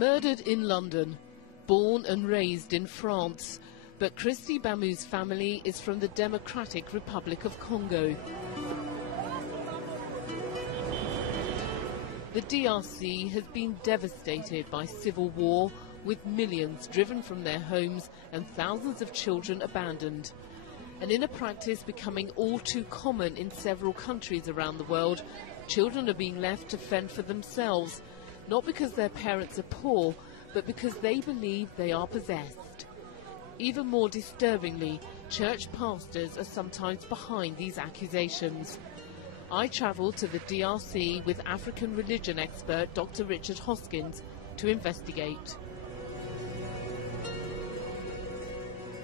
Murdered in London, born and raised in France, but Christy Bamu's family is from the Democratic Republic of Congo. The DRC has been devastated by civil war, with millions driven from their homes and thousands of children abandoned. And in a practice becoming all too common in several countries around the world, children are being left to fend for themselves, not because their parents are poor, but because they believe they are possessed. Even more disturbingly, church pastors are sometimes behind these accusations. I travelled to the DRC with African religion expert Dr. Richard Hoskins to investigate.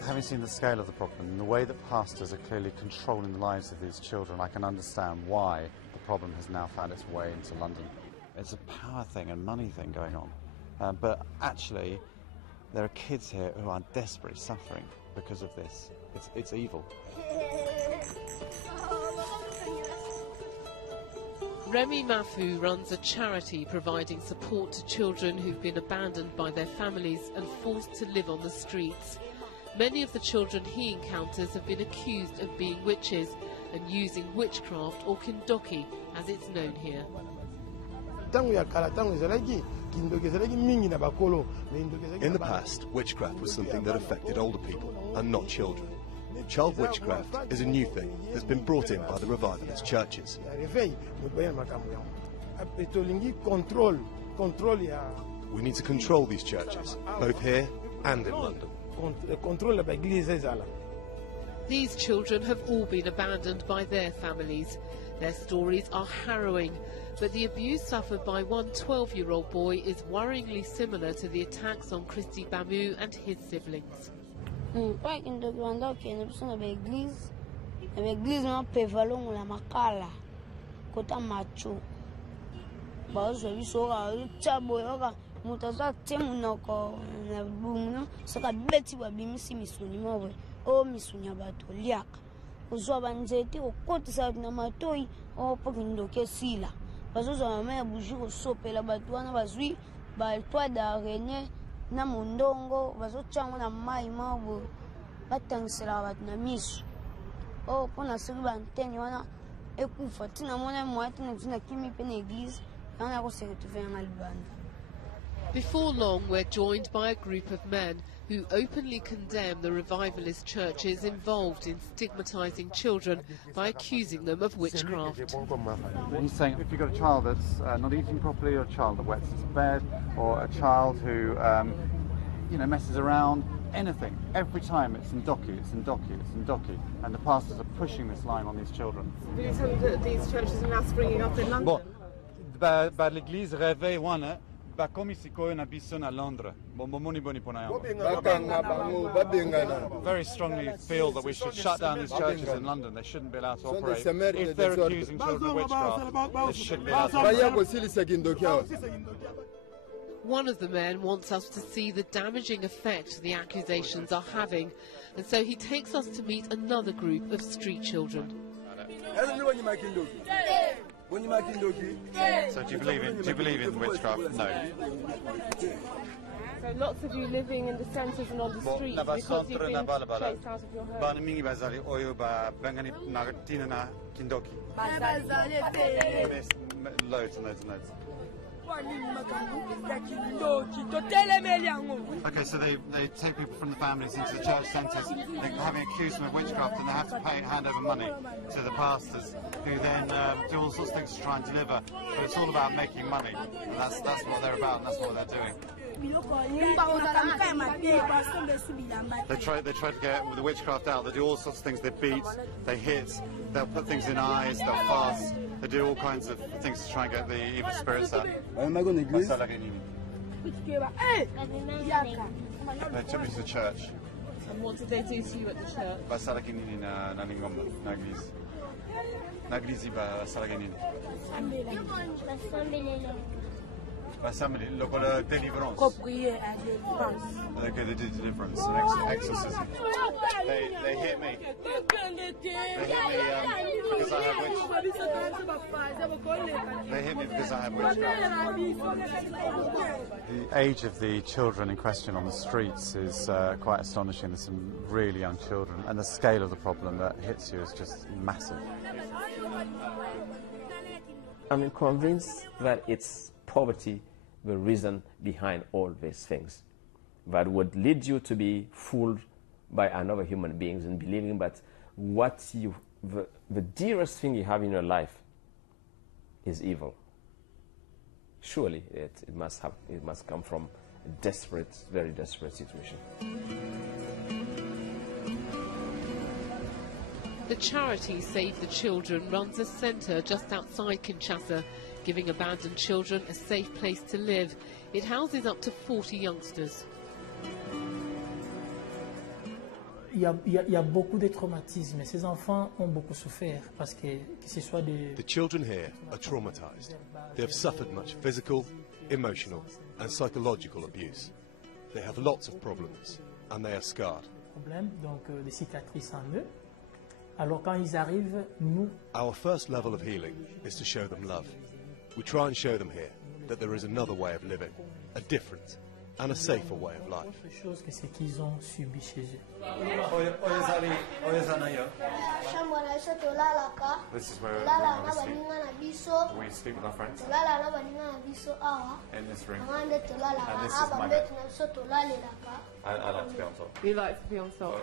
Having seen the scale of the problem and the way that pastors are clearly controlling the lives of these children, I can understand why the problem has now found its way into London. It's a power thing and money thing going on, but actually there are kids here who are desperately suffering because of this. It's evil. Remy Mafu runs a charity providing support to children who've been abandoned by their families and forced to live on the streets. Many of the children he encounters have been accused of being witches and using witchcraft, or Kindoki as it's known here. In the past, witchcraft was something that affected older people and not children. Child witchcraft is a new thing that's been brought in by the revivalist churches. We need to control these churches, both here and in London. These children have all been abandoned by their families. Their stories are harrowing, but the abuse suffered by one 12-year-old boy is worryingly similar to the attacks on Christy Bamu and his siblings. Before long, we're joined by a group of men who openly condemn the revivalist churches involved in stigmatizing children by accusing them of witchcraft. He's saying if you've got a child that's not eating properly, or a child that wets its bed, or a child who messes around, anything, every time it's Kindoki, it's Kindoki, it's Kindoki, and the pastors are pushing this line on these children. Will you tell me that these churches are now springing up in London? L'église réveille one. Very strongly feel that we should shut down these churches in London. They shouldn't be allowed to operate. If they're accusing children of witchcraft, they shouldn't be allowed to operate. One of the men wants us to see the damaging effect the accusations are having, and so he takes us to meet another group of street children. So do you believe in witchcraft? No. So lots of you living in the centres and on the streets because you've been chased out of your home. Loads and loads and loads. Okay, so they take people from the families into the church centres, having accused them of witchcraft, and they have to hand over money to the pastors, who then do all sorts of things to try and deliver. But it's all about making money, and that's what they're about, and that's what they're doing. They try to get the witchcraft out. They do all sorts of things. They beat, they hit, they'll put things in eyes, they'll fast. They do all kinds of things to try and get the evil spirits out. They took me to the church. And what did they do to you at the church? Somebody, look at a deliverance. Okay, they did deliverance, an exorcism. They hit me. They hit me because I have witchcraft. They hit me because I have witchcraft. The age of the children in question on the streets is quite astonishing. There's some really young children, and the scale of the problem that hits you is just massive. I'm convinced that it's poverty the reason behind all these things that would lead you to be fooled by another human being and believing that what the dearest thing you have in your life is evil. Surely it must come from a desperate, very desperate situation. The charity Save the Children runs a centre just outside Kinshasa, giving abandoned children a safe place to live. It houses up to 40 youngsters. Il y a beaucoup de traumatismes. Ces enfants ont beaucoup souffert parce que ce soit des... The children here are traumatized. They have suffered much physical, emotional and psychological abuse. They have lots of problems and they are scarred. Donc des cicatrices en eux. Alors quand ils arrivent, nous... Our first level of healing is to show them love. We try and show them here that there is another way of living, a different and a safer way of life. Autre chose que ce qu'ils ont subi chez eux. This is where we sleep with our friends in this room. And this is my bed. I like to be on top. You like to be on top.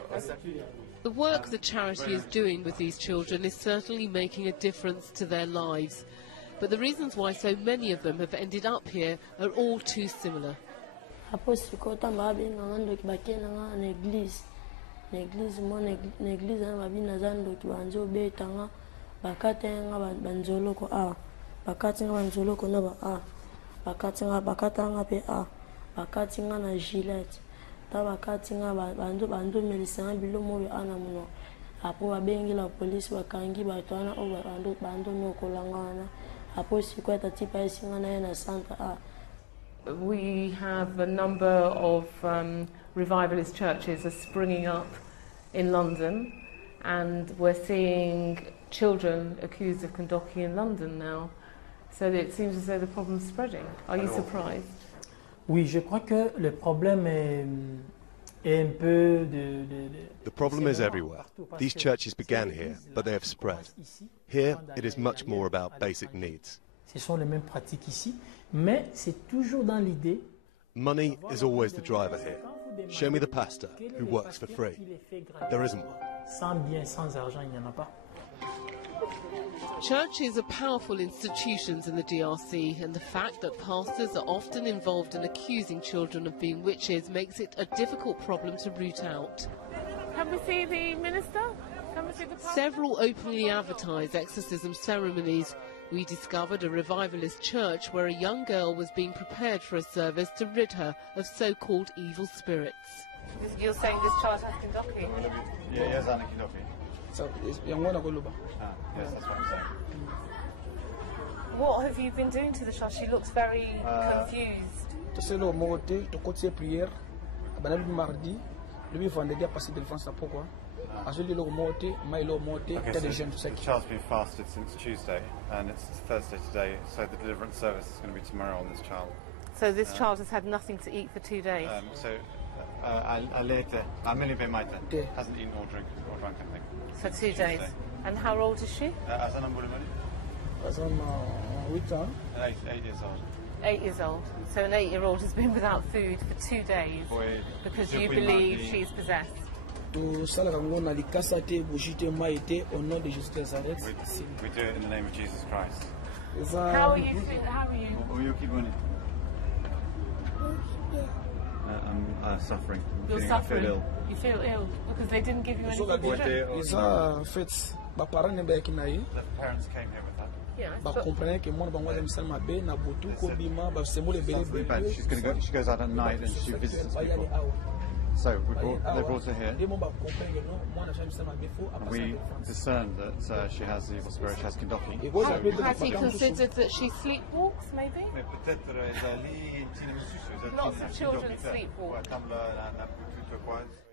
The work the charity is doing with these children is certainly making a difference to their lives. But the reasons why so many of them have ended up here are all too similar. We have a number of revivalist churches are springing up in London, and we're seeing children accused of Kindoki in London now. So it seems as though the problem's spreading. Are you surprised? Oui, je crois que le problème est un peu The problem is everywhere. These churches began here, but they have spread. Here, it is much more about basic needs. Ce sont les mêmes pratiques ici, mais c'est toujours dans l'idée. Money is always the driver here. Show me the pastor who works for free. There isn't one. Sans bien, sans argent, il n'y en a pas. Churches are powerful institutions in the DRC, and the fact that pastors are often involved in accusing children of being witches makes it a difficult problem to root out. Can we see the minister? Can we see the pastor? Several openly advertised exorcism ceremonies. We discovered a revivalist church where a young girl was being prepared for a service to rid her of so-called evil spirits. You're saying this child has Kindoki? Yes, I have Kindoki. So, yes, that's what I'm saying. What have you been doing to the child? She looks very confused. Tu le monter, tu continues prière. Ben le mardi, le vendredi a passé de l'enfance pourquoi? Ensuite le monter, mais le monter, t'as des jeunes tout ça. The child's been fasted since Tuesday, and it's Thursday today, so the deliverance service is going to be tomorrow on this child. So this child has had nothing to eat for 2 days. Hasn't eaten or drunk anything. For 2 days. And how old is she? 8 ans. 8 years old. 8 years old. So an 8-year-old has been without food for 2 days because you believe she's possessed. We do it in the name of Jesus Christ. How are you? How are you? I'm suffering. You're suffering. I feel ill. You feel ill because they didn't give you anything to drink. The parents came here with that. She goes out at night and she visits people. So they brought her here, and we discerned that she has the evil spirit, she has Kindoki. Has he considered that she sleepwalks, maybe? Lots of children sleepwalk.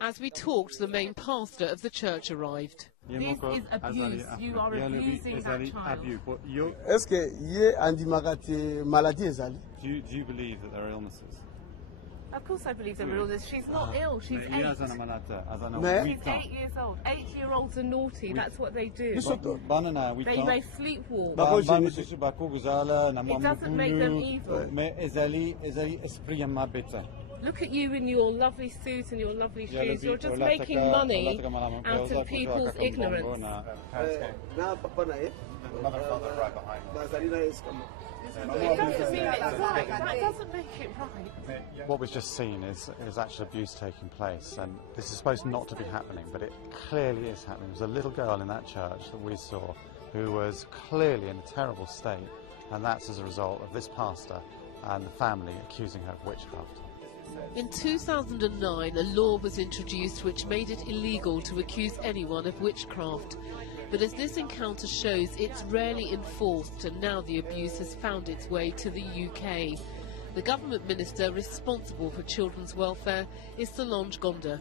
As we talked, the main pastor of the church arrived. This is abuse. You are abusing that child. Do you believe that there are illnesses? Of course I believe there are illnesses. She's not ill, she's 8. She's 8 years old. 8-year-olds are naughty, that's what they do. They sleepwalk. It doesn't make them evil. Look at you in your lovely suit and your lovely shoes. You're just making money out of people's ignorance. Mother and father right behind us. It doesn't mean it's right. That doesn't make it right. What we've just seen is actual abuse taking place, and this is supposed not to be happening, but it clearly is happening. There's a little girl in that church that we saw who was clearly in a terrible state, and that's as a result of this pastor and the family accusing her of witchcraft. In 2009, a law was introduced which made it illegal to accuse anyone of witchcraft. But as this encounter shows, it's rarely enforced, and now the abuse has found its way to the UK. The government minister responsible for children's welfare is Solange Gonda.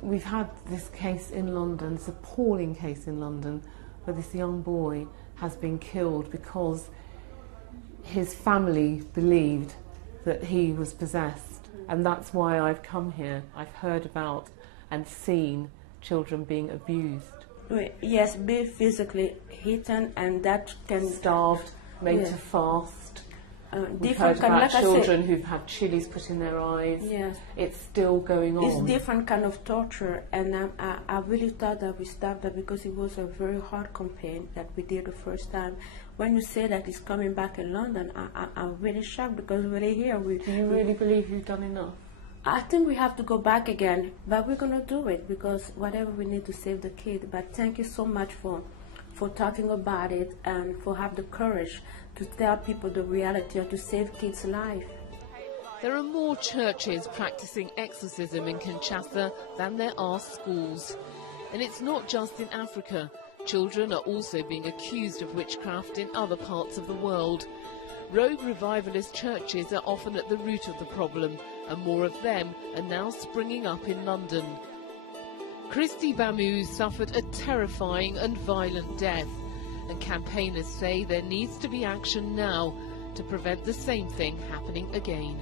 We've had this case in London, this appalling case in London, where this young boy has been killed because his family believed that he was possessed. And that's why I've come here. I've heard about and seen children being abused. Yes, be physically hidden, and that can... Starved, made to fast. We've Different heard about like children who've had chilies put in their eyes. Yes. It's still going on. It's different kind of torture, and I really thought that we stopped that because it was a very hard campaign that we did the first time. When you say that it's coming back in London, I'm really shocked because really here we... Do you really believe you've done enough? I think we have to go back again, but we're going to do it because whatever we need to save the kid. But thank you so much for talking about it and for having the courage to tell people the reality or to save kids' life. There are more churches practicing exorcism in Kinshasa than there are schools. And it's not just in Africa. Children are also being accused of witchcraft in other parts of the world. Rogue revivalist churches are often at the root of the problem, and more of them are now springing up in London. Christy Bamu suffered a terrifying and violent death, and campaigners say there needs to be action now to prevent the same thing happening again.